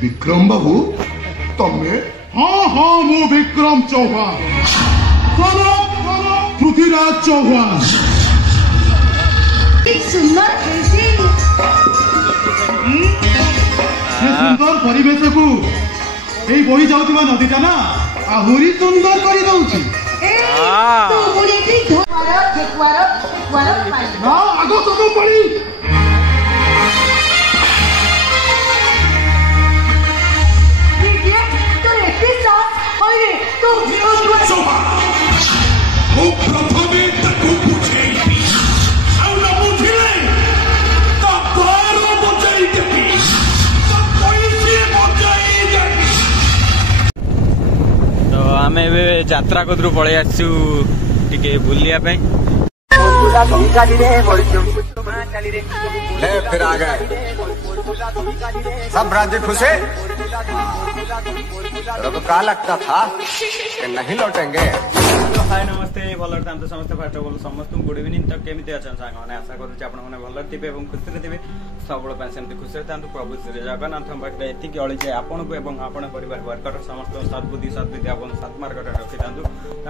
विक्रम बाबू तमे? हाँ हाँ मु विक्रम चौहान पृथ्वीराज चौहान। सुंदर सुंदर परिवेश को यही बही जाऊा नदीटा ना आहरी सुंदर कर दौची। आग सब पड़ी आम यात्रा कदू पलि आसु टे बुलिया फिर आ गए सब राज्य खुश है। तो क्या लगता था कि नहीं लौटेंगे। हाय नमस्ते भल तो समस्त फास्ट बोल समस्त गुड इवनिंग तो केमी अच्छा सांग मैंने आशा करुच्छे आपने भल थे खुशी थे सब सेमती खुशी था प्रभु श्री जगन्नाथ पाखे एति अड़ी जाए आपन को आपण परिवार वर्कर समस्त सद्बुद्धि सद्विद्या और सत्मार्ग रखी था। तो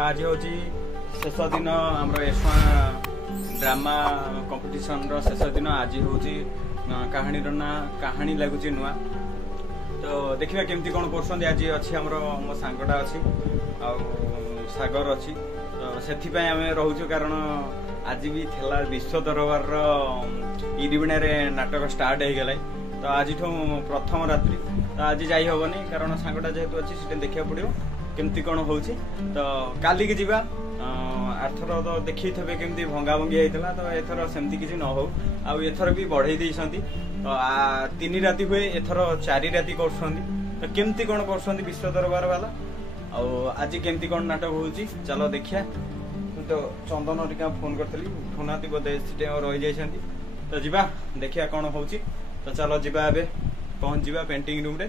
आज हूँ शेष दिन आम एसवा ड्रामा कंपिटिशन शेष दिन आज हूँ कहानी ना कहानी लगुच नुआ। तो देखिए केमती कौन कर आज अच्छी आम मो सांगटा अच्छी सागर अच्छी तो से आम रोचु कारण आज भी थेला विश्व दरबार इरिबिणा नाटक स्टार्ट हो गला। तो आज प्रथम रात्रि तो आज जाई हबनी कारण सांगटा जेहेतु अच्छी से देखा पड़ो केमती कौन हो। तो काली की जीवा आरथर तो देखी थे केमती भंगा भंगी होता तो एथर सेमती किसी न हो आउ एथर भी बढ़ई देइछंती। तो 3 राति हुए एथर 4 राति कर तो केमती कौन कर विश्व दरबार वाला आज केमती कौन नाटक होची चलो देखिया। तो चंदन टिका फोन करथली उठुना बोधे रही जाइछंती तो जीवा देखिया कौन होची। तो चलो जीवा एबे पहुंच जीवा पेंटिंग रूम रे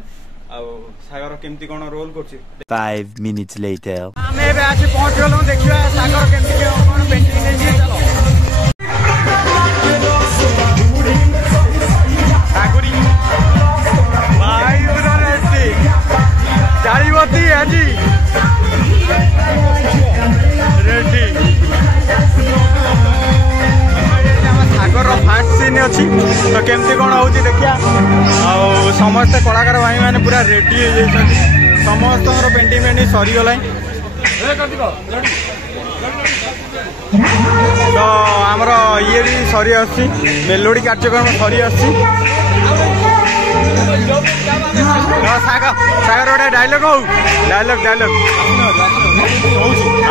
सागर केमती कौन रोल करछि। 5 minutes later हम एबे आसी पहुंच गलो देखिया सागर केमती कौन पेंटिंग ले चलो सागुरी भाई पूरा रेडी चालीवती आजी रेडी सागर फास्ट सीन अच्छी तो केमती कौन हो देखिया समस्त कलाकार भाई मैंने पूरा रेडी हो समस्त पेंटिंग पेंटिंग सरीगला। तो आमर ये भी सरी आसी मेलोडी कार्यक्रम सरी आसी। सागर सागर गोटे डायलॉग हो डायलॉग डायलॉग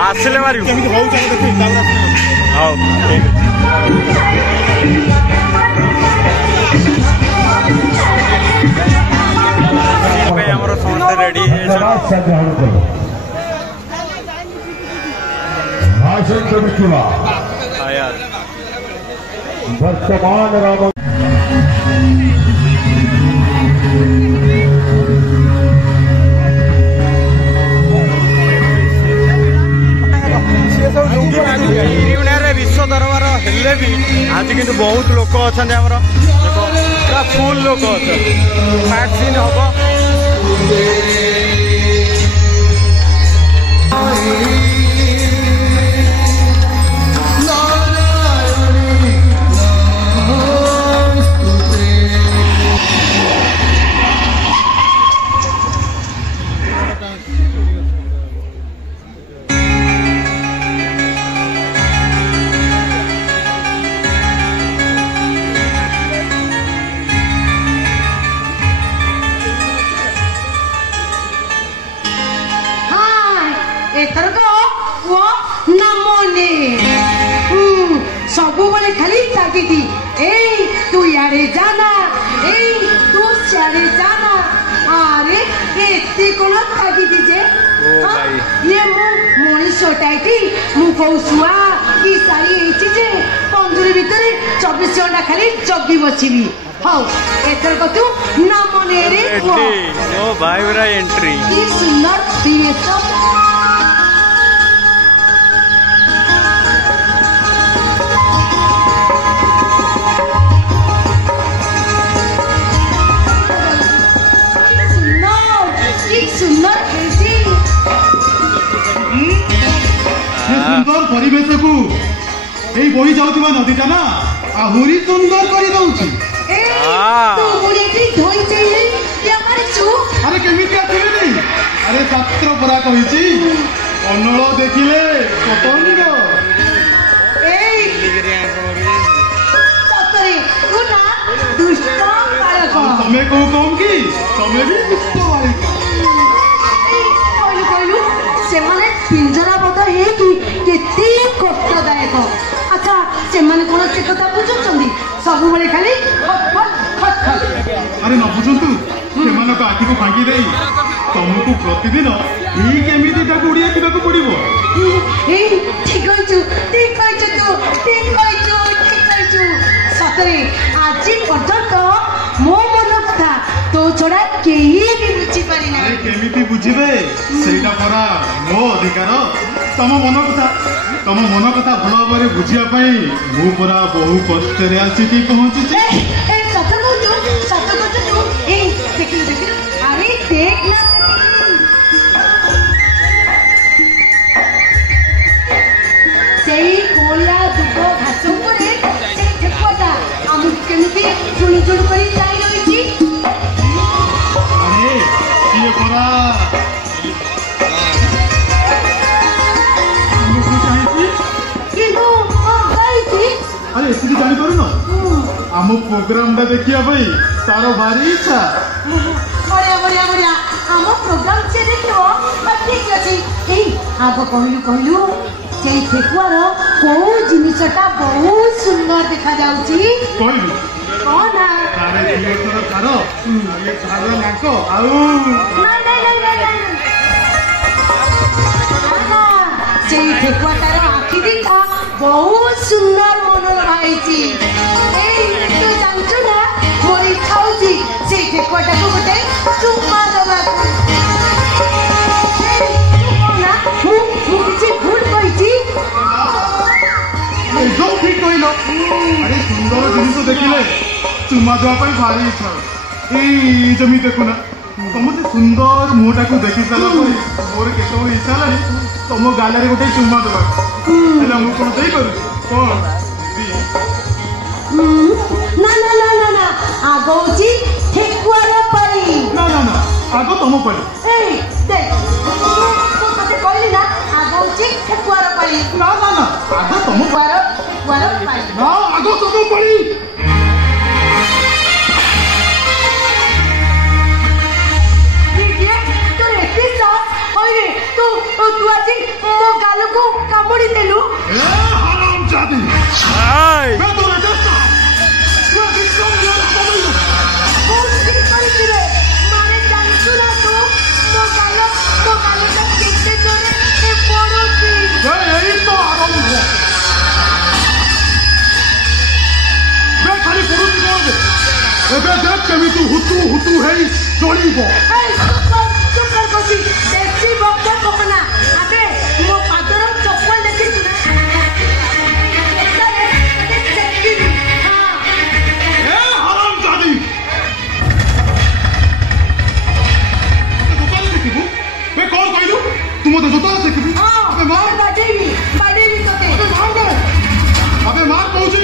आसिले मारू हाँ ठीक आमर समस्त रेडी वर्तमान राम विश्व दरबार हेले भी आज किंतु बहुत लोक अच्छा पूरा फुल लोक अच्छा सीन हम सब बड़े खाली ताकि तू यारे जाना तू सियारे जाना अरे एते कोन ताकि जे ये मनीषटाटी मु कौसुआ कि सारी एची जे पंजुरी भितरे 24 घंटा खाली जगी बसिबी हाउ एतर को तू ना मने रे ओ भाई बरा एंट्री की सुंदर दिए বହି যাଉଥିବା ନଦୀଟା ନା ଆହୁରି ସୁନ୍ଦର କରିଦଉଛି। ତୁ ମୁଡ଼ିକି ଧୋଇ ଦେଇ ମାରିଛୁ। ଆରେ କେମିତି ଆସିବେନି? ଆରେ ଶାସ୍ତ୍ର ପରା କହିଛି ଅନଳ ଦେଖିଲେ ପତଙ୍ଗ। ଏଇ ସତରେ ତୁ ନା ଦୁଷ୍ଟ ବାଳକ। ତମେ କହୁ କମ୍ କି ତମେ ବି ଦୁଷ୍ଟ ବାଳିକା। କହିଲୁ କହିଲୁ ସେମାନେ ପିଞ୍ଜରାବଦ୍ଧ ହେଇକି କେତେ କଷ୍ଟଦାୟକ। ଆଚ୍ଛା ସେମାନେ କଣ ସେ କଥା ବୁଝୁଛନ୍ତି? ସବୁବେଳେ ଖାଲି ଆରେ ନ ବୁଝନ୍ତୁ ସେମାନଙ୍କ ଆଖିକୁ ଭାଙ୍ଗି ଦେଇ ତମକୁ ପ୍ରତିଦିନ ଏଇ କେମିତି ତାକୁ ଉଡ଼ିଆ ଯିବାକୁ ପଡିବ। ଏଇ ଠିକ କହିଛୁ ଠିକ କହିଛୁ ତୁ ଠିକ କହିଛୁ ଠିକ କହିଛୁ। ସତରେ ଆଜି ପର୍ଯ୍ୟନ୍ତ ମୋ ମନ କଥା ତୋ ଛଡା କେହି ବି ବୁଝିପାରି ନାହିଁ। କେମିତି ବୁଝିବେ? ସେଇଟା ପରା ମୋ ଅଧିକାର। ତମ ମନ କଥା ଭଲ ଭାବରେ ବୁଝିବା ପାଇଁ ମୁଁ ପରା ବହୁ କଷ୍ଟରେ ଆସିକି ପହଞ୍ଚିଛି। ସତ କହୁଛୁ ତୁ। ଏଇ ଦେଖିଲୁ ଆରେ ଦେଖ ନା ସେଇ କୋଇଲା ଦୁଃଖ ଘାସ ଉପରେ ସେଇ ଠେକୁଆଟା ଆମକୁ କେମିତି ଚୁଣି ଚୁଣି କରି ଯାଇ ରହିଛି। ଆରେ ସିଏ ପରା ଆମକୁ ଚାହିଁଛି। କିନ୍ତୁ ଗାଇଛି। ଆରେ ଏତିକି ଜାଣିପାରୁନ? ଆମ ପ୍ରୋଗ୍ରାମଟା ଦେଖିବା ପାଇଁ ତାର ଭାରି ଇଚ୍ଛା। ବଢିଆ ଆମ ପ୍ରୋଗ୍ରାମ ସେ ଦେଖିବ। ଠିକ ଅଛି ଏଇ ଆଗ କହିଲୁ ସେଇ ଠେକୁଆର କୋଉ ଜିନିଷଟା ବହୁତ ସୁନ୍ଦର ଦେଖାଯାଉଛି? କହିଲୁ କଣ? ନାକ ଆଉ ସେଇ ଠେକୁଆଟାର ଆଖି ଦିଟା ବହୁତ ସୁନ୍ଦର ମନୋରମ ହେଇଛି। ଏଇ ତୁ ଜାଣିଛୁ ନା ମୋର ଇଚ୍ଛା ହଉଛି ସେଇ ଠେକୁଆଟାକୁ ଗୋଟେ ଚୁମ୍ମା ଦେବାକୁ। ମୁଁ କିଛି ଭୁଲ କହିଛି? ଠିକ କହିଲ। ଆରେ ସୁନ୍ଦର ଜିନିଷ ଦେଖିଲେ ଚୁମା ଦେବା ପାଇଁ ଭାରି ଇଚ୍ଛା। ଏଇ ଯେମିତି ଦେଖୁନା ତମ ସେ ସୁନ୍ଦର ମୁହଁଟାକୁ ଦେଖି ସାରିଲା ପରେ ମୋର କେତେବେଳେ ଇଚ୍ଛା ହେଲାଣି ତମ ଗାଲରେ ଗୋଟେ ଚୁମା ଦେବାକୁ। ହେଲେ ମୁଁ କଣ ଦେଇପାରୁଛି? କଣ ନା ଆଗ ହଉଛି ଠେକୁଆର ପାଳି। ନା ଆଗ ତମ ପାଳି। ଏଇ ଦେଖ ମୁଁ ତତେ କହିଲି ନା ଆଗ ହଉଛି ଠେକୁଆର ପାଳି। ନା ଆଗ ତମ ପାଳି। ନା ଆଗ ତମ ପାଳି। ତୁ ଆଜି ମୋ ଗାଲକୁ କାମୁଡ଼ି ଦେଲୁ। ଏବେ ଦେଖ କେମିତି ହୁତୁ ହେଇ ଚଳିବ। ବେଶୀ ବକ୍ତା କହନା। ଆବେ ମୋ ପାଦର ଚପଲ ଦେଖିଛୁ ନା? କଣ କହିଲୁ? ତୁ ମତେ ଜୋତା ଦେଖିବୁ? ବାଡେଇବି ତତେ। ଆବେ ମାର କହୁଛି।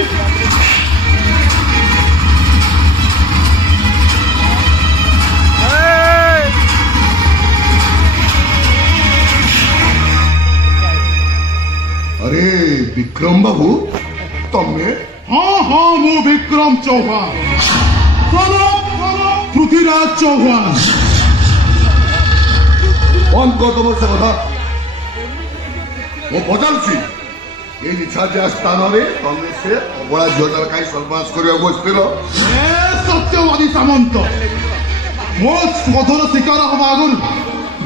अरे विक्रम बाबू तमे? हाँ मु विक्रम चौहान पृथ्वीराज चौहान। कौन को तुम से कथा ମୁଁ ପଚାରୁଛି ଏଇ ନିଛାଟିଆ ସ୍ଥାନରେ ତମେ ସେ ଅବଳା ଝିଅଟାର କାହିଁ ସର୍ବନାଶ କରିବାକୁ ବସିଥିଲ? ସତ୍ୟବାଦୀ ସାମନ୍ତ, ମୋ କ୍ରୋଧର ଶିକାର ହବା ଆଗରୁ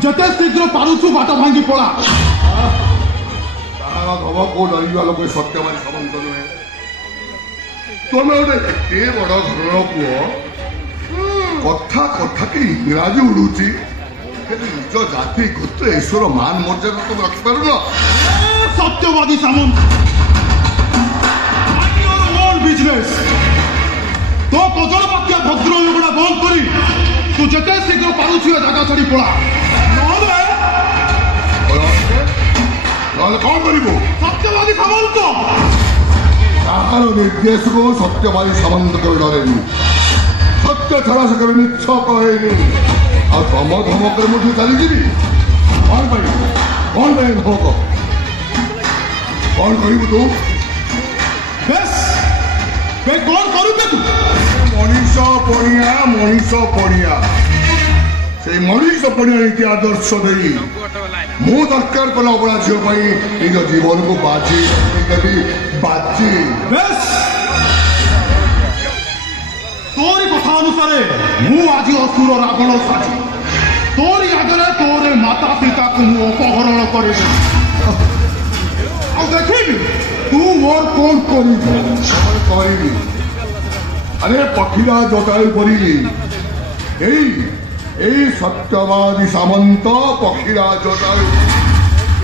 ଯେତେ ଶୀଘ୍ର ପାରୁଛୁ ବାଟ ଭାଙ୍ଗି ପଳା। ତାହା ହବ କୋଉ ଡରିବା ଲୋକ ସତ୍ୟବାଦୀ ସାମନ୍ତ ନୁହେଁ। ତମେ ଗୋଟେ ଏତେ ବଡ ଘରର ପୁଅ, କଥା କଥାକି ଇଂରାଜୀ ଉଡୁଛି, ନିଜ ଜାତି ଗୋତ୍ର ଈଶ୍ୱର ମାନ ମର୍ଯ୍ୟାଦା ତମେ ରଖିପାରୁନ? ସତ୍ୟବାଦୀ ସାମନ୍ତ, ବିଜନେସ ତୋ କଜଳ ବାକ୍ୟା ଭଦ୍ର ଗୁଡା ବନ୍ଦ କରି ତୁ ଯେତେ ଶୀଘ୍ର ପାରୁଛୁ ଏ ଜାଗା ଛାଡି ପଳା, ନହେଲେ କଣ କରିବୁ? ସତ୍ୟବାଦୀ ସାମନ୍ତ କାହାର ନିର୍ଦ୍ଦେଶକୁ ସତ୍ୟବାଦୀ ସାମନ୍ତ କରି ଡରେନି। ସତ୍ୟ ଛଡା ସେ କେବେ ମିଛ କହେନି। ଆଉ ତମ ଧମକରେ ମୁଁ ଚାଲିଯିବି? କଣ ପାଇଁ ଧମକ? କଣ କରିବୁ ତୁ? କଣ କରୁଛୁ ତୁ? ମଣିଷ ପଣିଆ ସେଇ ମଣିଷ ପଣିଆ ନୀତି ଆଦର୍ଶ ଦେଇ ମୁଁ ଦରକାର କଲା ଅବଳା ଝିଅ ପାଇଁ ନିଜ ଜୀବନକୁ ବାଜି ଦେବି। ତୋରି କଥା ଅନୁସାରେ ମୁଁ ଆଜି ଅସୁର ରାବଣ ସାଜି ତୋରି ଆଗରେ ତୋର ମାତା ପିତାକୁ ମୁଁ ଅପହରଣ କରିବି। ଆଉ ଦେଖିବି ତୁ ମୋର କଣ କରିବି। ଆରେ ପକ୍ଷୀରା ଜଟାୟୁ ପରି ଏଇ ସତ୍ୟବାଦୀ ସାମନ୍ତ ପକ୍ଷୀରା ଜଟାୟୁ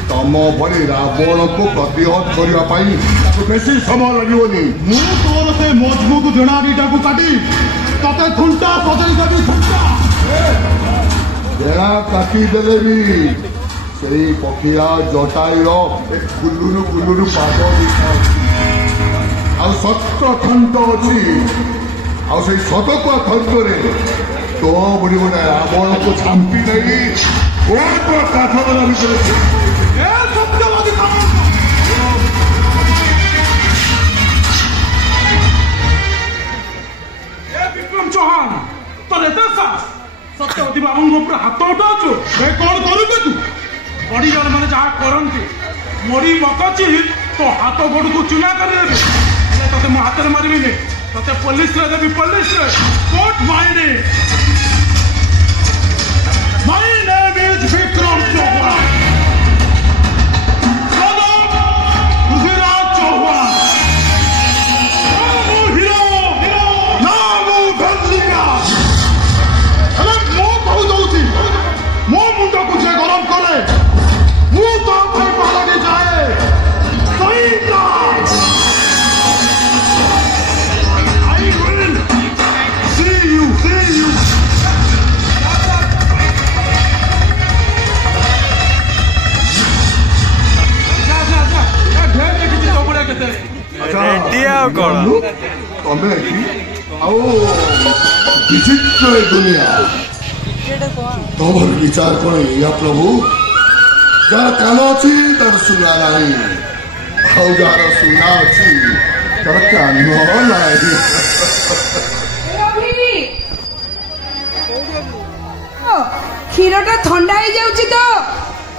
ତମ ଭଳି ରାବଣକୁ ପ୍ରତିହତ କରିବା ପାଇଁ ତାକୁ ବେଶୀ ସମୟ ଲାଗିବନି। ମୁଁ ତୋର ସେ ମଜବୁତ ଦେଣାଟିଟାକୁ କାଟି ତତେ ଥୁଣ୍ଟା ସଜାଇ ଦେବି। ଦେଣା କାଟିଦେଲେ ବି ସେଇ ପକ୍ଷୀରା ଜଟାୟୁର କୁଲୁରୁ ପାଦ ଆଉ ସତ ଖଣ୍ଡ ଅଛି। ଆଉ ସେଇ ସତକୁଆ ଖଣ୍ଡରେ ତୋ ବୋଲି ଗୋଟେ ରାବଣକୁ ଛାମ୍ପି ନେଇ କାଠଗଲା ଭିତରେ ବିକ୍ରମ ଚୌହାନ ତୋର ଏତେ ସାହସ ସତ୍ୟବତୀ ବାବୁଙ୍କ ଉପରେ ହାତ ଉଠାଉଛୁ? କଣ କରୁଛୁ ତୁ? ବଡିଗାର୍ଡ ମାନେ ଯାହା କରନ୍ତି ମୋଡି ମକଚି ତୋ ହାତ ଗୋଡକୁ ଚୁନା କରିଦେବି। ତତେ ମୋ ହାତରେ ମାରିବିନି, ତତେ ପୋଲିସରେ ଦେବି। ପୋଲିସରେ court ମାଇନି। My name is Vikram Chauhan. Son of Prithviraj Chauhan. Namu hero, namu Bhandika. ହେଲେ ମୁଁ କହୁଛି ମୋ ମୁଣ୍ଡକୁ ଯେ ଗରମ କରେ ମୁଁ ତ ପାଇଁ ପାଲଟି ଯାଏ। I will see you. ତମେ ଏଠି ଆଉ ବିଚିତ୍ର ଏ ଦୁନିଆ ତମର ବିଚାର କଣ ଏଇଆ ପ୍ରଭୁ? ଯାହାର କାନ ଅଛି ତାର ଶୁଣା ନାହିଁ, ଆଉ ଯାହାର ଶୁଣା ଅଛି ତାର କାନ ନାହିଁ। କ୍ଷୀରଟା ଥଣ୍ଡା ହେଇଯାଉଛି ତ,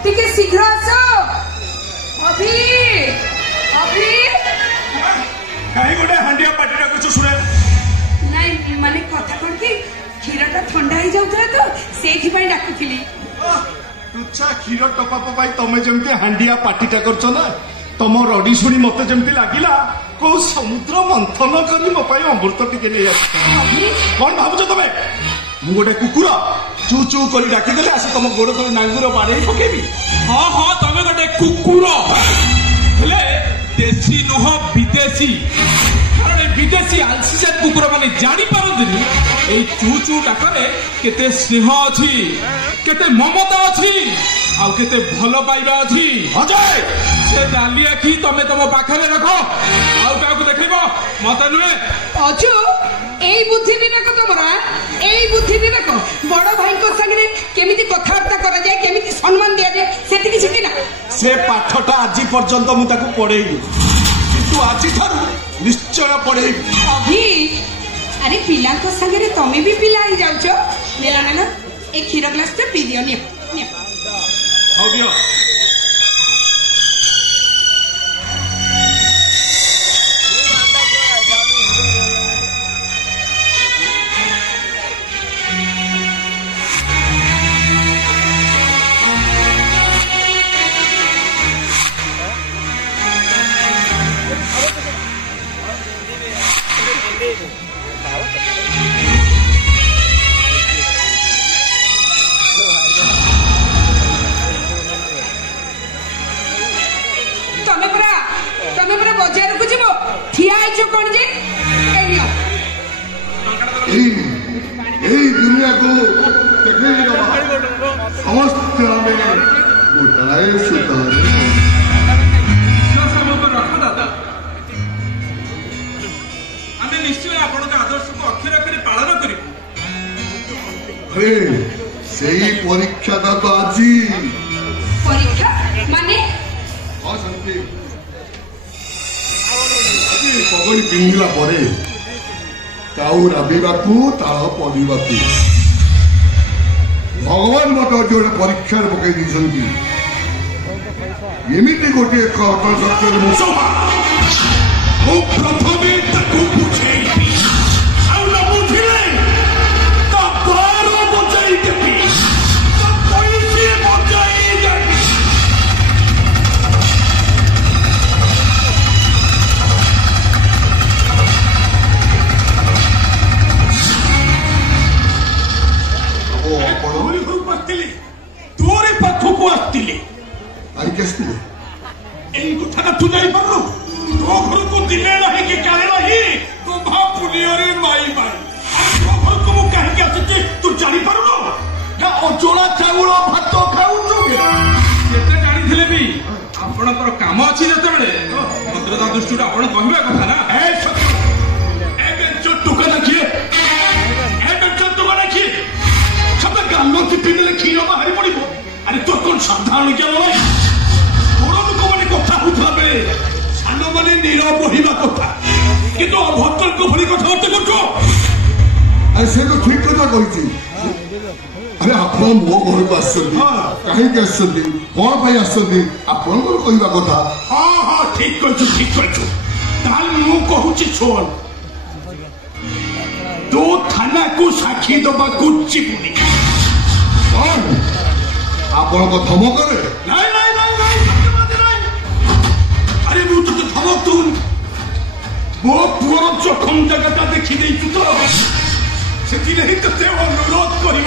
ଟିକେ ଶୀଘ୍ର ଆସ। କାହିଁ ଗୋଟେ ହାଣ୍ଡିଆ ପାଟି ଡାକୁଛୁ? ଶୁଣେ ନାଇଁ ମାନେ କଥା କଣ କି କ୍ଷୀରଟା ଥଣ୍ଡା ହେଇଯାଉଥିଲା ତ ସେଇଥିପାଇଁ ଡାକୁଥିଲି। ତୁଚ୍ଛା କ୍ଷୀର ଟପାପ ପାଇଁ ତମେ ଯେମିତି ହାଣ୍ଡିଆ ପାଟିଟା କରୁଛ ନା, ତମ ରଡି ଶୁଣି ମତେ ଯେମିତି ଲାଗିଲା କୋଉ ସମୁଦ୍ର ମନ୍ଥନ କରି ମୋ ପାଇଁ ଅମୃତ ଟିକେ ନେଇ ଆସ। କଣ ଭାବୁଛ ତମେ? ମୁଁ ଗୋଟେ କୁକୁର ଚୁ ଚୁ କରି ଡାକିଦେଲେ ଆସି ତମ ଗୋଡ ତଳେ ନାଙ୍ଗୁର ବାଡେଇ ପକେଇବି? ହଁ ତମେ ଗୋଟେ କୁକୁର ହେଲେ ଦେଶୀ ନୁହଁ ବିଦେଶୀ। କାରଣ ବିଦେଶୀ ଆଲସିଜାତ କୁକୁର ମାନେ ଜାଣିପାରନ୍ତିନି ଏଇ ଚୁ ଚୁ ଡାକରେ କେତେ ସ୍ନେହ ଅଛି, କେତେ ମମତା ଅଛି, ଆଉ କେତେ ଭଲ ପାଇବା ଅଛି। ଅଜୟ ସେ ଡାଲି ଆଖି ତମେ ତମ ପାଖରେ ରଖ, ଆଉ କାହାକୁ ଦେଖେଇବ, ମତେ ନୁହେଁ। ଅଜୁ ଏଇ ବୁଦ୍ଧି ଦିନକ ତମର, ଏଇ ବୁଦ୍ଧି ଦିନକ ବଡ ଭାଇଙ୍କ ସାଙ୍ଗରେ କେମିତି କଥାବାର୍ତ୍ତା କରାଯାଏ, କେମିତି ସମ୍ମାନ ଦିଆଯାଏ ସେତିକି ଶିଖିନା। ସେ ପାଠଟା ଆଜି ପର୍ଯ୍ୟନ୍ତ ମୁଁ ତାକୁ ପଢେଇନି, କିନ୍ତୁ ଆଜିଠାରୁ ନିଶ୍ଚୟ ପଢେଇବି। ଆରେ ପିଲାଙ୍କ ସାଙ୍ଗରେ ତମେ ବି ପିଲା ହେଇଯାଉଛ। ନେଲ ଏ କ୍ଷୀର ଗ୍ଲାସଟା ପିଇ ଦିଅ। ନିଅ ହଉ ଦିଅ। ତମେ ପରା ବଜାରକୁ ଯିବ, ଠିଆ ହେଇଛ କଣ ଯେ? ଏଇ ଦୁନିଆକୁ ଦେଖେଇ ଦେବା ସମସ୍ତେ ଆମେ ଗୋଟାଏ ସୂତାରେ। आमे निश्चय आपनका आदर्श को अक्षर अक्षर पालन करिबु अरे सेही परीक्षा दा तो आजी परीक्षा माने हां शांति आजी पगड़ी पिंगला परे काउ राबिबाकू ताळ पडिबाकू भगवान मत जोड़े परीक्षा पकई दी एमती गोटे प्रथमे ताकू बुझेइबी आउ न बुझिले त बार बजाई देबी त पैसे बजाई देबी तोरे पाखକୁ ଆସିଥିଲେ आई कैसे ଏଇ କଥାଟା ତୁ ଜାଣିପାରୁନୁ ତୋ ଘରକୁ ଦିନେ ନାହିଁ କି କାଳେ ନାହିଁ ତୁ ଭାବୁନିରେ ମାଇ ମାଇ ତୋ ଘରକୁ ମୁଁ କାହିଁକି ଆସିଛି ତୁ ଜାଣିପାରୁନୁ ନା ଅଜଣା ଚାଉଳ ଭାତ ଖାଉଛୁ କେତେ ଜାଣିଥିଲେ ବି ଆପଣଙ୍କର କାମ ଅଛି ଯେତେବେଳେ ଭଦ୍ରତା ଦୃଷ୍ଟିରୁ ଆପଣ କହିବା କଥା ନା ଏ ବେଞ୍ଚ ଟୁକାଟା କିଏ ଏ ବେଞ୍ଚ ଟୁକାଟା କିଏ ସବେ ଗାଲ ଚିପିଦେଲେ କ୍ଷୀର ବାହାରି ପଡିବ ଆରେ ତୋର କଣ ସାଧାରଣ ଜ୍ଞାନ ନାହିଁ ବଡ ଲୋକମାନେ କଥା ହଉଥିବା ବେଳେ ସାନମାନେ ନୀରବ ରହିବା କଥା କିନ୍ତୁ ଅଭଦ୍ରଙ୍କ ଭଳି କଥାବାର୍ତ୍ତା କରୁଛୁ अरे से तो ठीक कथा कही अरे आप मो घर को कहीं कौन पाई आपंकर कहवा कथा हाँ हाँ ठीक कहु ठीक कहु मु कहूची छोड़ तो थाना को साक्षी दबा जीवनी कौन आपण को धमक रे नहीं नहीं नहीं नहीं अरे मु तो धमक दून मो पुअर जखम जगह देखी देछु तो नहीं तो अनुरोध करने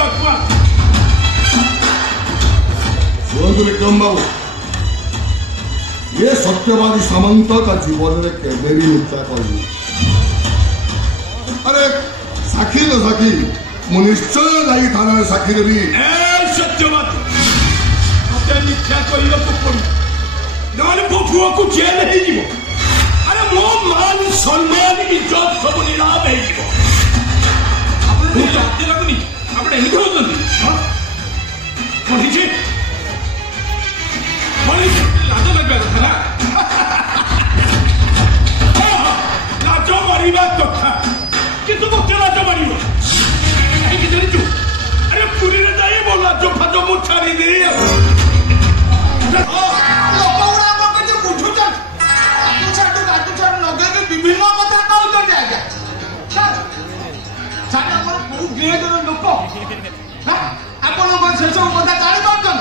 विक्रम बाबू ये सत्यवादी सामंत का जीवन में केवे भी मिथ्या कह अरे साक्षी तो साक्षी मु निश्चय जाई थाना साक्षी देवी सत्यवादी मत मिथ्या करने पड़ो ना मो पुआ को जेल हो अरे मो मान सम्मान इज्जत सब नीलाम हो लगुनि आप लाज लगे कथा ना लाज मारिबा कथा किंतु मत लाज मार कहीं जाचु अरे पुरी जाए मो लाज फाज मु छाड़ी दे विभिन्न कथा लोक आपण से सब कथा जानी पार्छन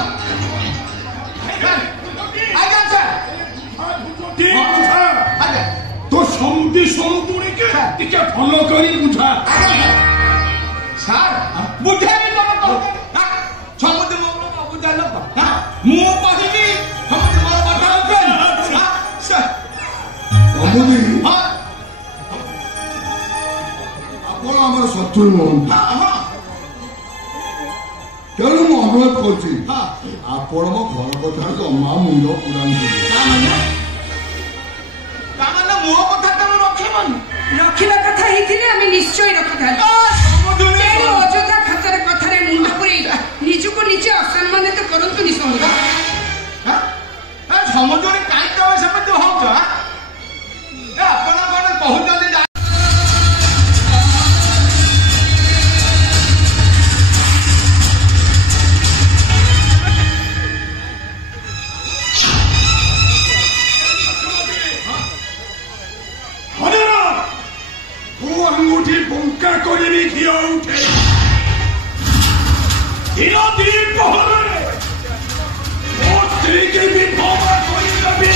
तो समुदी शुणी के फलो कर बुझा सर बुझे समुदी बुझा लोक मु कहली समुदी मोर कथा समुदी ଆପଣ ଆମର ଶତ୍ରୁ ନୁହନ୍ତି ତେଣୁ ମୁଁ ଅନୁରୋଧ କରୁଛି ଆପଣ ମୋ ଘର କଥା ଜମା ମୁଣ୍ଡ ପୁରାନ୍ତୁ ମୋ କଥା ତମେ ରଖିବନି ରଖିବା କଥା ହେଇଥିଲେ ଆମେ ନିଶ୍ଚୟ ରଖିଥାନ୍ତୁ ଅଯଥା ଖାତାରେ କଥାରେ ମୁଣ୍ଡ ପୁରେଇ ନିଜକୁ ନିଜେ ଅସମ୍ମାନିତ କରନ୍ତୁନି ସମୁଦ୍ରରେ କାହିଁ ତମେ ସେମିତି ହଉଛ ଆପଣ କଣ କହୁଛନ୍ତି अंगूठी बुंका करे भी घिया उठे धीरा धीरे पहरे वो स्त्री के भी बाबा कोई कभी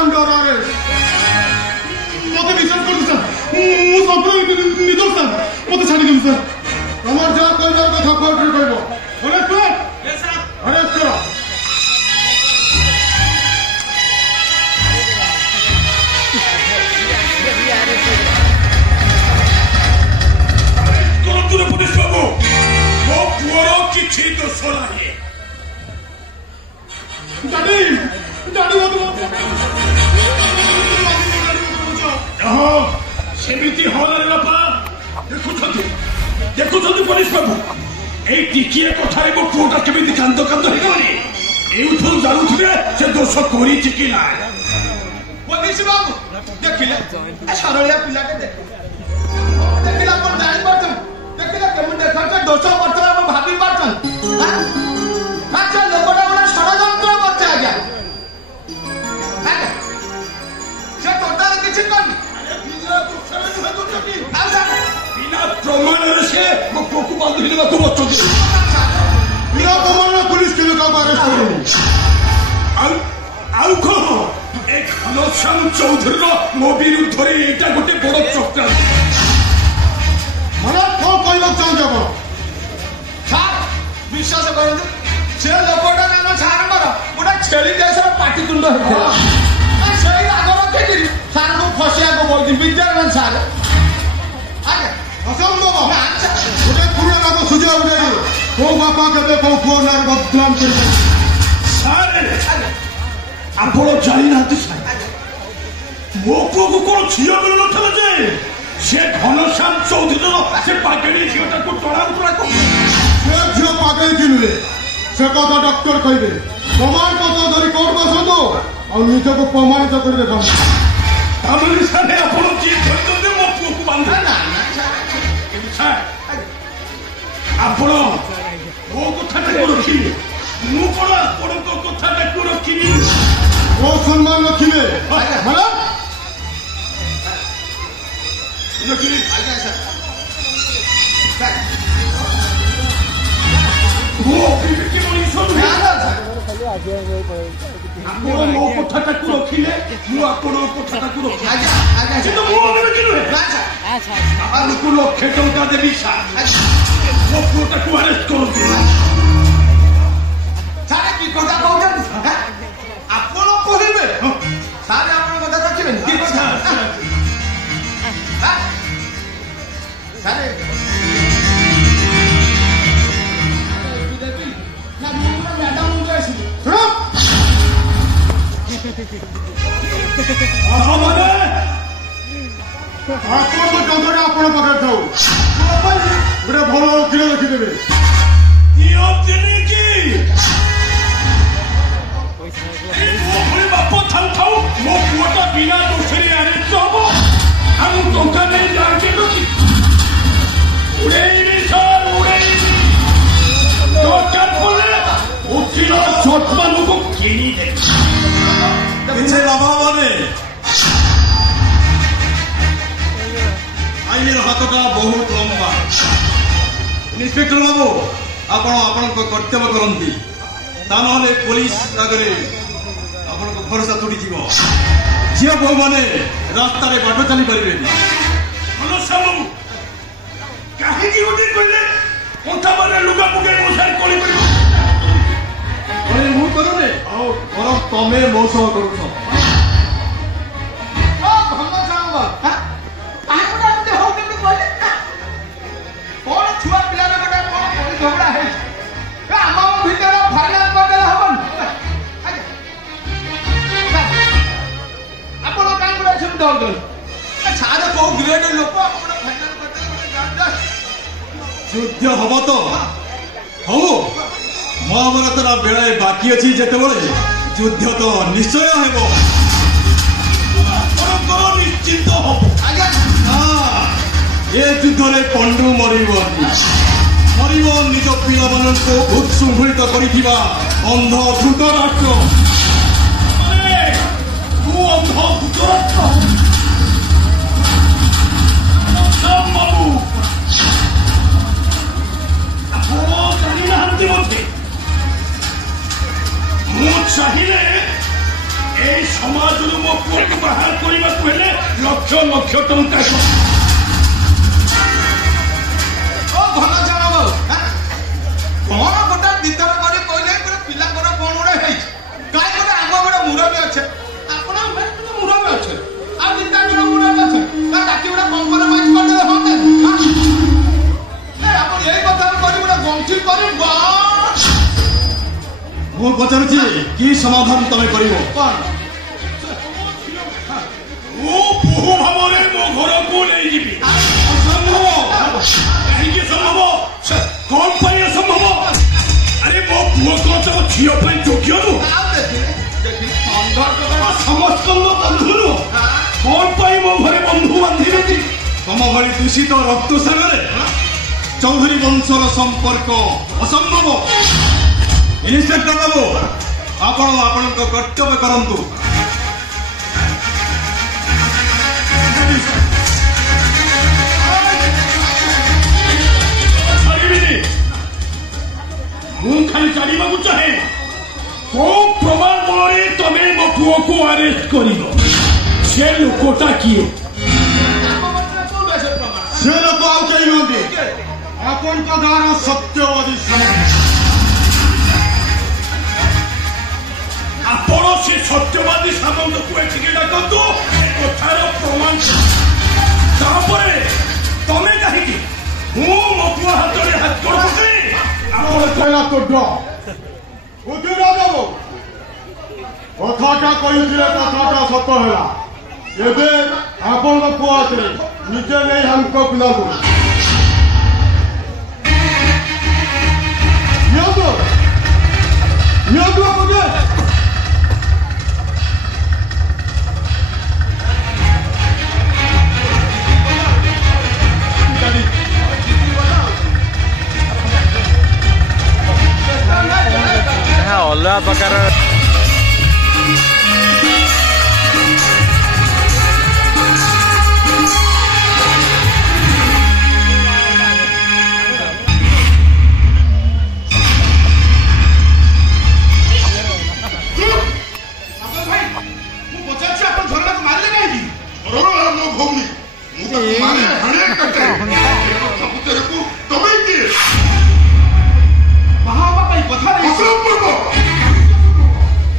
अंडर अरेस्ट मते विश्वास करू सर मु सब निर्दोष सर मते छाड़ी दिनु सर हमर जा कहबार कथा कोर्ट रे कहबो अरेस्ट कर यस सर अरेस्ट करो तुरे पुलिस बाबू वो पुअरो किछि दोष नाही दादी दादी वो जहाँ सेमिति हलारे बापा देखुछंती पुलिस बाबू ए टिकिए कथारे मो पुओटा केमिति कांद कांद हे गनी एउठु जानुथिले से दोष करिछि कि ना पुलिस बाबू देखिले सरळिया पिलाटे देखिला पर जानि परछन देखिला केमिति सरकार दोष करतला हम भाबी परछन हां अच्छा लोकटा बडा षडयंत्र करते आज्ञा हां से टोटल किछि कर बिना प्रमाण से मो पुओ बांधि देबा को बच्चो बिना प्रमाण पुलिस के लोग अरेस्ट करेनी आउ कौन एक घनश्याम चौधरी मो विरुद्ध एटा गोटे बड़ चक्रांत मला को कहबो चाहते आपण सार विश्वास करନ୍ତୁ से लोकटा नाम सार मर गोटा छेली देशर पाटितुंड हेला सेही आगर केकिरी सार को फसिया को बोलती विद्यामान सार आगे असंभव गोटे पुरा नाम सुझा उडे को बापा केबे को फोनार बदनाम कर सारे आपण जानि नाती सार मो पुओ को कोन छिया मिल नथला जे से घनश्याम चौधरी से पागली झीटा को टणा उतरा को से झियो पागल किनुए से कथा डॉक्टर कहबे प्रमाण पत्र धरी कोर्ट बसतो और निजे को प्रमाणित कर देखा तामली सारे आपण जी धरतो दे मो पुओ को बांधा ना सार आपण वो कथा को रखी मु पड़ा आपण को कथा को रखी वो सम्मान रखिए मला रखी वो के मनीष ଆପଣ ମୋ କଥାଟାକୁ ରଖିଲେ ମୁଁ ଆପଣଙ୍କ କଥାଟାକୁ ରଖିବି କିନ୍ତୁ ମୁଁ ଅନେକ ନୁହେଁ ଆପଣଙ୍କୁ ଲକ୍ଷେ ଟଙ୍କା ଦେବି ସାର୍ ମୋ ପୁଅଟାକୁ ଆରେଷ୍ଟ କରନ୍ତୁ ସାର୍ କି କଥା କହୁଛନ୍ତି ଆପଣ କହିବେ ସାର୍ ଆପଣଙ୍କ କଥା ରଖିବେନି କି କଥା ସାର୍ ଆପଣଙ୍କ ଟଙ୍କାଟା ଆପଣ ପାଖରେ ଥାଉ ଗୋଟେ ଭଲ ଓକିଲ ରଖିଦେବେ ବାପ ଥାଉ ଥାଉ ମୋ ପୁଅଟା ବିନା ଦୋଷରେ ଆରେଷ୍ଟ ହବ ଆଉ ଟଙ୍କା ନେଇ ଯାଆନ୍ତି ଉଡେଇବି ସାର୍ ଉଡେଇବି ଦରକାର ପଡିଲେ ଓକିଲ ଛୋଟମାନଙ୍କୁ କିଣିଦେବି କିଛି ଲାଭ ହବନି ଆଇନର ହାତଟା ବହୁତ ଲମ୍ବା ଇନ୍ସପେକ୍ଟର ବାବୁ ଆପଣ ଆପଣଙ୍କ କର୍ତ୍ତବ୍ୟ କରନ୍ତି ତା ନହେଲେ ପୋଲିସ ଆଗରେ ଆପଣଙ୍କ ଭରସା ତୁଟିଯିବ ଝିଅ ବୋହୂମାନେ ରାସ୍ତାରେ ବାଟ ଚାଲିପାରିବେନି କାହିଁକି ଗୋଟେ କହିଲେ କଣ୍ଟାବାରେ ଲୁଗା ପକେଇ ମଶାରେ କଳି କରିବ ମୁଁ କରୁନି ଆଉ ବରଂ ତମେ ମୋ ସହ କରୁଛ ଛୁଆ ପିଲାର ଗୋଟେ କଣ କଳି ଝଗଡା ହେଇଛି ଆମ ଭିତରେ ଫାଇନାଲ କରିଦେଲେ ହବନି ଆପଣ କାହିଁକି ଏସବୁ ଦଉଛନ୍ତି ଛାଡ଼ କୋଉ ଗ୍ରେଡ ଲୋକ ଆପଣ ଫାଇନାଲ କରିଦେଲେ ଯୁଦ୍ଧ ହବ ତ ହଉ ମହାଭାରତର ବେଳାଏ ବାକି ଅଛି ଯେତେବେଳେ ଯୁଦ୍ଧ ତ ନିଶ୍ଚୟ ହେବ ଆପଣଙ୍କର ନିଶ୍ଚିନ୍ତ ହବ ଏ ଯୁଦ୍ଧରେ ପଣ୍ଡୁ ମରିବନି ମରିବ ନିଜ ପିଲାମାନଙ୍କୁ ଉତ୍ଶୃଙ୍ଖଳିତ କରିଥିବା ଅନ୍ଧ ଧୃତରାଷ୍ଟ୍ର ତୁ ଅନ୍ଧ ଧୃତରାଷ୍ଟ୍ର ବାବୁ ଆପଣ ଜାଣିନାହାନ୍ତି ମୋତେ ମୁଁ ଚାହିଁଲେ এই ସমাজରୁ ମୋ ଲକ୍ଷ ଟଙ୍କା ଭଲ ଜାଣ କଣ ଗୋଟେ ଦିଥର କରି କହିଲେ ପିଲାଙ୍କର କଣ ଗୋଟେ ହେଇଛି କାହିଁ ଗୋଟେ ଆମ ଗୋଟେ ମୁରବୀ ଅଛେ ଆପଣ ମୁରବୀ ଅଛେ ଆଉ ଦିଟା ଜଣ ମୁରବୀ ଅଛେ ତାକି ଗୋଟେ କମ୍ପନ ମାଇଜ କରିଦେଲେ ହନ୍ତେ ଆପଣ ଏଇ କଥା କରି ଗୋଟେ ଗଣ୍ଠି କରି ମୁଁ ପଚାରୁଛି କି ସମାଧାନ ତମେ କରିବ କଣ ମୁଁ ବହୁ ଭାବରେ ମୋ ଘରକୁ ନେଇଯିବି ଅସମ୍ଭବ କାହିଁକି ସମ୍ଭବ କଣ ପାଇଁ ଅସମ୍ଭବ ଆରେ ମୋ ପୁଅ କଣ ତମ ଝିଅ ପାଇଁ ଯୋଗ୍ୟ ନୁହଁ ସମସ୍ତଙ୍କ ବନ୍ଧୁ ନୁହଁ କଣ ପାଇଁ ମୋ ଘରେ ବନ୍ଧୁ ବାନ୍ଧିବେ ତମ ଭଳି ଦୂଷିତ ରକ୍ତ ସାଙ୍ଗରେ ଚୌଧୁରୀ ବଂଶର ସମ୍ପର୍କ ଅସମ୍ଭବ ଇନ୍ସପେକ୍ଟର ବାବୁ ଆପଣ ଆପଣଙ୍କ କର୍ତ୍ତବ୍ୟ କରନ୍ତୁ ମୁଁ ଖାଲି ଜାଣିବାକୁ ଚାହେଁ କୋଉ ପ୍ରମାଣ ବଳରେ ତମେ ମୋ ପୁଅକୁ ଆରେଷ୍ଟ କରିବ ସେ ଲୋକଟା କିଏ ସେ ଲୋକ ଆଉ କେହି ନୁହନ୍ତି ଆପଣଙ୍କ ଗାଁର ସତ୍ୟବାଦୀ ଆପଣ ସେ ସତ୍ୟବାଦୀ ସାମନ୍ତକୁ ଏଠିକି ଡାକନ୍ତୁ ଏ କଥାର ପ୍ରମାଣ ତାପରେ ତମେ କାହିଁକି ମୁଁ ମୋ ପୁଅ ହାତରେ ହାତ ପକାଇ ଆପଣ କହିଲା ତ ବାବୁ କଥାଟା କହିଥିଲେ କଥାଟା ସତ ହେଲା ଏବେ ଆପଣଙ୍କ ପୁଅ ହାତରେ ନିଜେ ନେଇ ଆମଙ୍କ ପିଲାକୁ ନିଅନ୍ତୁ ଆପଣଙ୍କୁ ଅଲଗା ପ୍ରକାର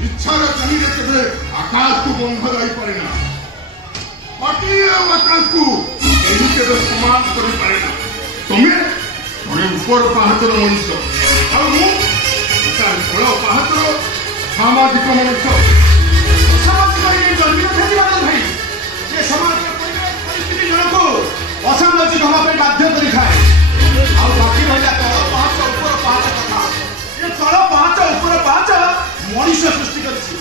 ଇଚ୍ଛାର ଚାହିଁଲେ କେବେ ଆକାଶକୁ ବନ୍ଧ ଯାଇପାରେ ନା ମାଟି ଆଉ ଆକାଶକୁ କେହି କେବେ ସମାନ କରିପାରେ ନା ତମେ ଜଣେ ଉପର ପାହାଚର ମଣିଷ ଆଉ ମୁଁ ତଳ ପାହାଚର ସାମାଜିକ ମଣିଷ ଜଣକୁ ଅସାମାଜିକ ହବା ପାଇଁ ବାଧ୍ୟ କରିଥାଏ ଆଉ ବାକି ରହିଲା ତଳ ପାହାଚ ଉପର ପାହାଚ କଥା ଏ ତଳ ପାହାଚ ଉପର ପାହାଚ ମଣିଷ ସୃଷ୍ଟି କରିଛି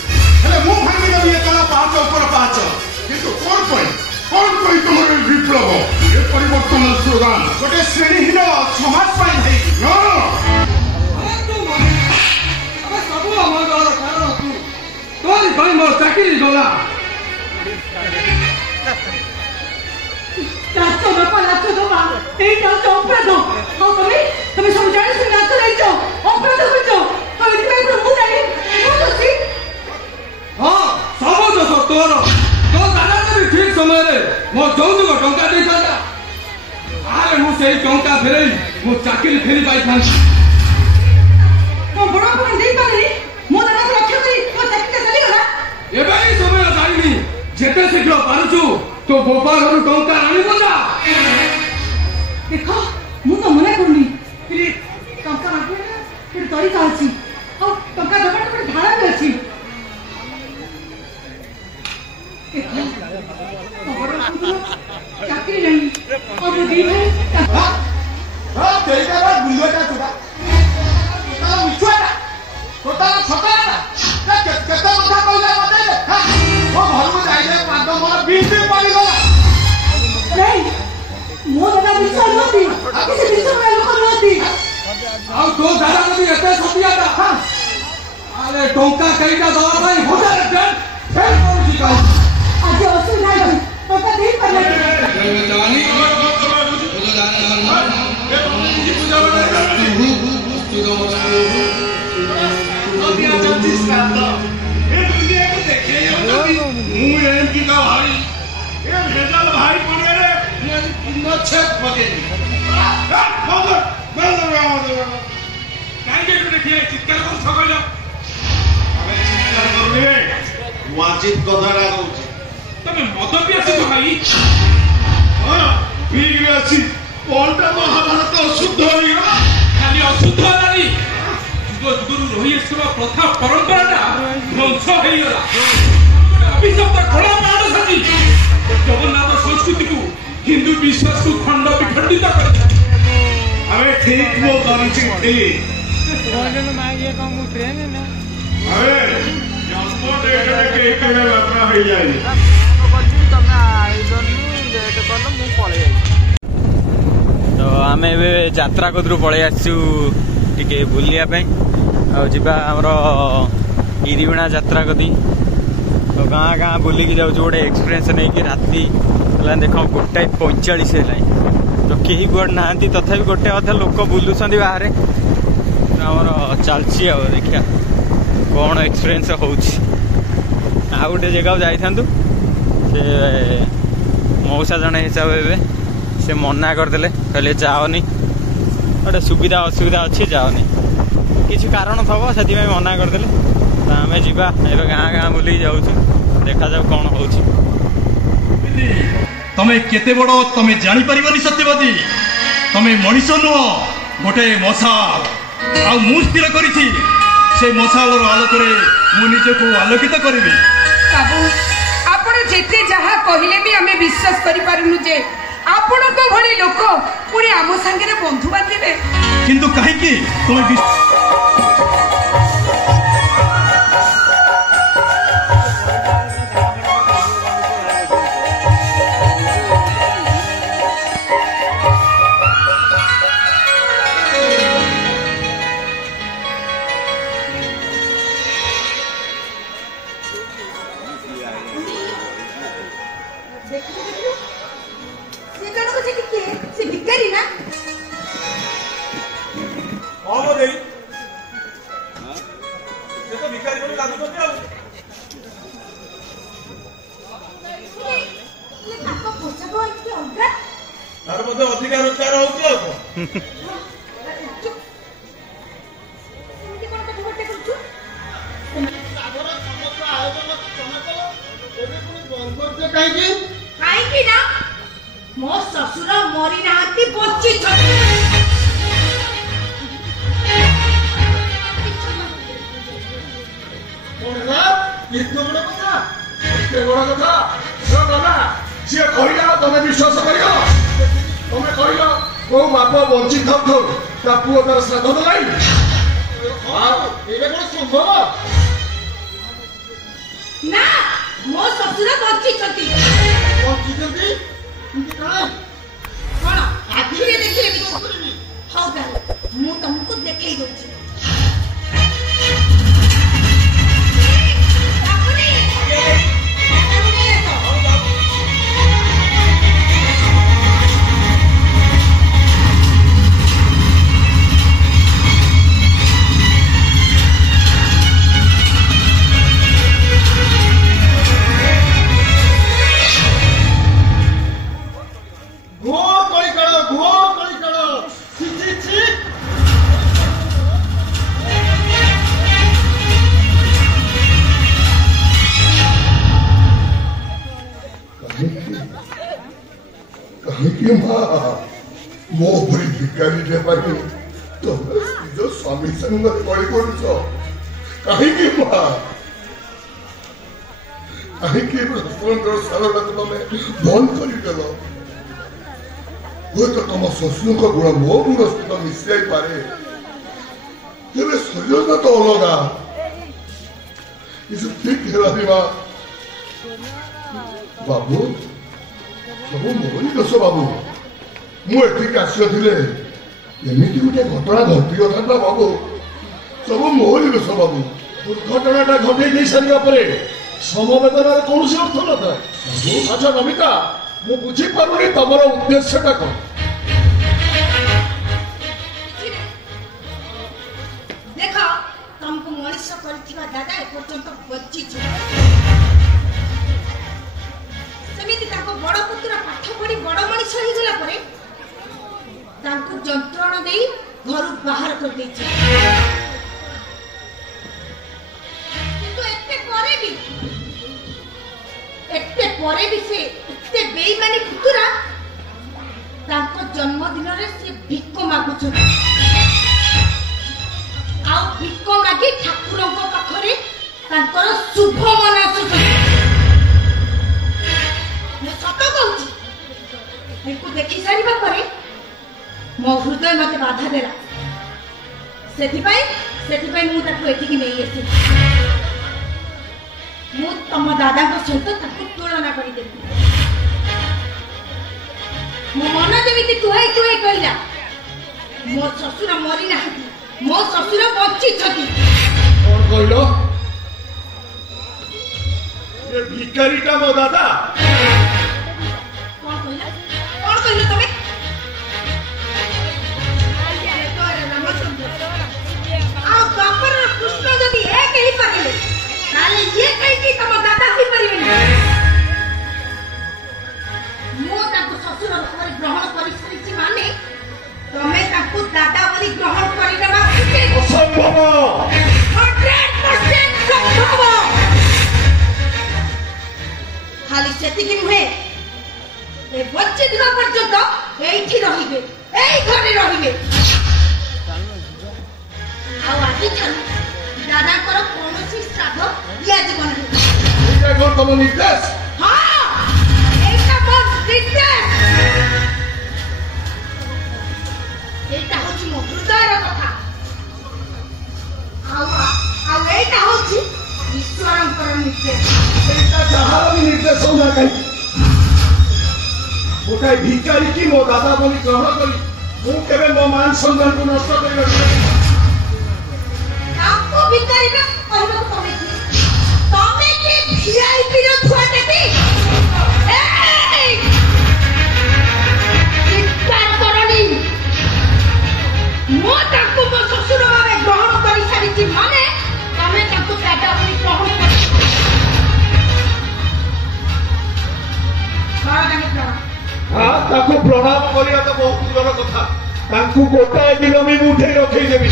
ହେଲେ ମୁଁ ଭାଙ୍ଗିଦେବି ଏ ତଳ ପାହାଚ ଉପର ପାହାଚ କିନ୍ତୁ କଣ ପାଇଁ ତମର ଏ ବିପ୍ଳବ ଏ ପରିବର୍ତ୍ତନ ସ୍ଲୋଗାନ ଗୋଟେ ଶ୍ରେଣୀହୀନ ସମାଜ ପାଇଁ ଭାଇ ସବୁ ଆମର ଦଳର କାରଣ ତୋରି ପାଇଁ ମୋର ଚାକିରି ଗଲା ନାଚ ବାପା ନାଚ ଦବା ଏଇଟା ହଉଛି ଅପରାଧ ଆଉ ତମେ ସବୁ ଜାଣିଛ ନାଚ ଯାଇଛ ଅପରାଧ କରିଛ ଆଉ ଏଥିପାଇଁ ମୁଁ ଜାଣି ମୁଁ ଦୋଷୀ ହଁ ସବୁ ଦୋଷ ତୋର ତୋ ଦାଦା ଯଦି ଠିକ ସମୟରେ ମୋ ଯୌତୁକ ଟଙ୍କା ଦେଇଥାନ୍ତା ତାହେଲେ ମୁଁ ସେଇ ଟଙ୍କା ଫେରେଇ ମୋ ଚାକିରି ଫେରି ପାଇଥାନ୍ତି ମୋ ବଡ ବାପା ଦେଇପାରିନି ମୋ ଦାଦାକୁ ଲକ୍ଷ୍ୟ କରି ମୋ ଚାକିରିଟା ଚାଲିଗଲା ଏବେ ହିଁ ସମୟ ଜାଣିନି ଯେତେ ଶୀଘ୍ର ପାରୁଛୁ ତୋ ବୋପା ଘରୁ ଟଙ୍କା ଆଣିବ ନା ଦେଖ ମୁଁ ତ ମନେ କରୁନି ଟଙ୍କା ମାଗିବା ଗୋଟେ ତରିକା ଅଛି ଆଉ ଟଙ୍କା ଦେବାଟା ଗୋଟେ ଧାରା ବି ଅଛି ଚାକିରି ନାହିଁ ଆଉ ମୋ ଦି ଭାଇ ମୋ ଦାଦା ବିଷୟ ନୁହନ୍ତି କିଛି ବିଷୟ ଲୋକ ନୁହନ୍ତି ଆଉ ତୋ ଦାଦା ଯଦି ଏତେ ସତିଆଟା ଆରେ ଟଙ୍କା କେଇଟା ଦବା ପାଇଁ ହଜାର ଫେଲ୍ କରୁଛି କାହିଁ ଆଜି ଅସୁବିଧା ନାହିଁ ଟଙ୍କା ଦେଇପାରିଲେ ମୁଁ ଏମିତି ଭାଇ ଏ ଭେଜାଲ शिरच्छेद पकेनी କାହିଁକି ଏଠି ଠିଆ ହେଇ ଚିତ୍କାର କରୁଛ କହିଲ? ଆମେ ଚିନ୍ତା କରୁନି ୱାଜିଦ କଥାଟା କହୁଛି। ତମେ ମଦ ପିଇ ଆସିଛ ଭାଇ? ହଁ ପିଇକି ଅଛି। କଣଟା ମହାଭାରତ ଅଶୁଦ୍ଧ ହେଇଗଲା? ଖାଲି ଅଶୁଦ୍ଧ ହେଲାନି, ଯୁଗ ଯୁଗରୁ ରହି ଆସିଥିବା ପ୍ରଥା ପରମ୍ପରାଟା ଧ୍ୱଂସ ହେଇଗଲା। ଅଭିଶପ୍ତ କଳା ମାଡ଼ ସାଜି ଜଗନ୍ନାଥ ସଂସ୍କୃତିକୁ ହିନ୍ଦୁ ବିଶ୍ୱାସକୁ ଖଣ୍ଡ ବିଖଣ୍ଡିତ କରି ଆମେ ଠିକ ମୋ କରିଛି ଠିକ। ଆରେ ଜନ୍ମ ଡେଟରେ କେହି କେବେ ବାପା ହେଇଯାଏ। ତ ଆମେ ଏବେ ଯାତ୍ରା କତିରୁ ପଳେଇ ଆସିଛୁ ଟିକେ ବୁଲିବା ପାଇଁ। ଆଉ ଯିବା ଆମର ଇରିବିଣା ଯାତ୍ରା କତି। ତ ଗାଁ ଗାଁ ବୁଲିକି ଯାଉଛୁ ଗୋଟେ ଏକ୍ସପିରିଏନ୍ସ ନେଇକି। ରାତି ହେଲାଣି ଦେଖ 1:45 ହେଲାଣି। ତ କେହି କୁଆଡ଼େ ନାହାନ୍ତି, ତଥାପି ଗୋଟେ ଅଧେ ଲୋକ ବୁଲୁଛନ୍ତି ବାହାରେ। ଆମର ଚାଲିଛି ଆଉ ଦେଖିବା କ'ଣ ଏକ୍ସପିରିଏନ୍ସ ହେଉଛି। ଆଉ ଗୋଟେ ଜାଗାକୁ ଯାଇଥାନ୍ତୁ, ସେ ମଉସା ଜଣେ ହିସାବ ହେବେ, ସେ ମନା କରିଦେଲେ, କହିଲେ ଯାଅନି, ଗୋଟେ ସୁବିଧା ଅସୁବିଧା ଅଛି ଯାଅନି, କିଛି କାରଣ ଥବ ସେଥିପାଇଁ ମନା କରିଦେଲେ। ତ ଆମେ ଯିବା ଏବେ ଗାଁ ଗାଁ ବୁଲିକି ଯାଉଛୁ, ଦେଖାଯାଉ କ'ଣ ହେଉଛି। ତମେ କେତେ ବଡ଼ ତମେ ଜାଣିପାରିବନି ସତ୍ୟବତୀ। ତମେ ମଣିଷ ନୁହଁ, ଗୋଟେ ମଶାଲ। ଆଉ ମୁଁ ସ୍ଥିର କରିଛି ସେ ମଶାଲର ଆଲୋକରେ ମୁଁ ନିଜକୁ ଆଲୋକିତ କରିବି। ବାବୁ ଆପଣ ଯେତେ ଯାହା କହିଲେ ବି ଆମେ ବିଶ୍ୱାସ କରିପାରୁନୁ ଯେ ଆପଣଙ୍କ ଭଳି ଲୋକ ପୁଣି ଆମ ସାଙ୍ଗରେ ବନ୍ଧୁ ବାନ୍ଧିବେ। କିନ୍ତୁ କାହିଁକି ତମେ ଅଧିକା ରୋଜଗାର ହଉଛି ଆଉ କାହିଁକି ନା ମୋ ଶ୍ୱଶୁର ମରି ନାହାନ୍ତି, ବଞ୍ଚିଛନ୍ତି। ସିଏ କହିଲା ତମେ ବିଶ୍ୱାସ କରିବ? ତମେ କହିଲ କୋଉ ବାପ ବଞ୍ଚି ଥାଉ ତା ପୁଅ ତାର ଶ୍ରାଦ୍ଧ ଦେଲାଣି? ଏଇଟା କଣ ସମ୍ଭବ? ନା, ମୋ ଶ୍ୱଶୁର ବଞ୍ଚିଛନ୍ତି। ବଞ୍ଚିଛନ୍ତି କଣ ଆଖିରେ ଦେଖିଲେ ବିଶ୍ୱାସ କରିବି? ହଉ ତାହେଲେ ମୁଁ ତମକୁ ଦେଖେଇ ଦଉଛି। କାହିଁକି ମା ମୋ ଭଳି ଭିକାରୀଟେ ପାଇଁ ତମେ ନିଜ ସ୍ୱାମୀ ସାଙ୍ଗରେ କଳି କରୁଛ? କାହିଁକି ମା? କାହିଁକି ରେଷ୍ଟୁରାଣ୍ଟର ସାରଟାକୁ ତମେ ବନ୍ଦ କରିଦେଲ? ହୁଏତ ତମ ଶ୍ୱଶୁରଙ୍କ ଗୁଣ ମୋ ଗୁଣ ସହିତ ମିଶି ଯାଇପାରେ, ତେବେ ଶରୀରଟା ତ ଅଲଗା। କିଛି ଠିକ ହେଲାନି ମା। ବାବୁ ସବୁ ମୋରି ଦୋଷ। ବାବୁ ମୁଁ ଏଠିକି ଆସିଥିଲେ ଏମିତି ଗୋଟେ ଘଟଣା ଘଟିଗଥାନ୍ତା ବାବୁ, ସବୁ ମୋରି ଦୋଷ। ବାବୁ ଦୁର୍ଘଟଣାଟା ଘଟେଇ ଦେଇ ସାରିବା ପରେ ସମବେଦନାର କୌଣସି ଅର୍ଥ ନଥାଏ। ଆଚ୍ଛା ନମିତା, ମୁଁ ବୁଝିପାରୁନି ତମର ଉଦ୍ଦେଶ୍ୟଟା କଣ? ଦେଖ, ତମକୁ ମଣିଷ କରିଥିବା ଦାଦା ଏପର୍ଯ୍ୟନ୍ତ ବଞ୍ଚିଛି। ସେମିତି ତାଙ୍କ ବଡ ପୁତ୍ର ପାଠ ପଢି ବଡ ମଣିଷ ହେଇଗଲା ପରେ बाहर कर देछि किंतु एते परे भी से एते बेईमानी पुतुरा ताको जन्मदिन रे से भिक्क मागुछ आ भिक्क मागी ठाकुर को पाखरे तांकर शुभ मनासु मैं सत कहूची एको देखि सारिबा परे मो हृदय मते बाधा देला सेथिपाई मु ताको एठिकी नै आसी मु तम दादा को सहित ताको तुलना करि देबी मो मन जेमिति तुहाई कहला मो ससुर मरी ना मो ससुर बच्ची छथि कौन कहलो ये भिखारीटा मो दादा कौन कहलो तमे आ बापर कृष्ण जदि एक ही परिले नाले ये कहि कि तम दादा ही परिबे मो ताको ससुर रूप ग्रहण करि सरिछि माने तमे ताको दादा बोली ग्रहण करि देबा असंभव 100% संभव खाली सेतिकी नुहे ए बच्चे दिन पर्यंत एठी रहिबे एई घरे रहिबे आ आजि छन दादा कर कोनोसी श्राद्ध दिया जीवन ये कोन तम निर्देश हां एटा बस निर्देश एटा होची मो हृदयर कथा आ एटा होची ईश्वरंकर निर्देश एटा जहार भी निर्देश होना कहीं गोटाए भिखारी की मो दादा बोली ग्रहण करी मु केबे मो मान सम्मान को नष्ट करिबे आपको भिखारी में कहबो तमे की वीआईपी रो छुआ देबी ए चित्कार करनी मो ताको मो ससुर भावे ग्रहण करि सारिछि माने तमे ताको दादा बोली ग्रहण करि हाँ ताको प्रणाम करिया तो बहुत दूर कथा तांकु गोटाए दिन मी उठे रखै देबी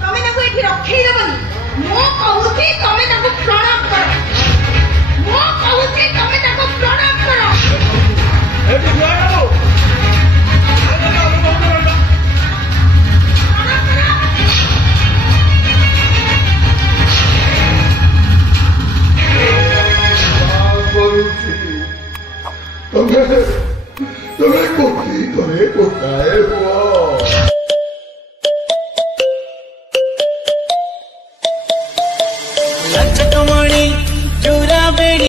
तमे ताको एठी रखै देबनी मो कहूची तमे ताको प्रणाम करो मो कहूची तमे ताको प्रणाम करो ए बुझायो तुम्हें कोठी करे कोटाए हुआ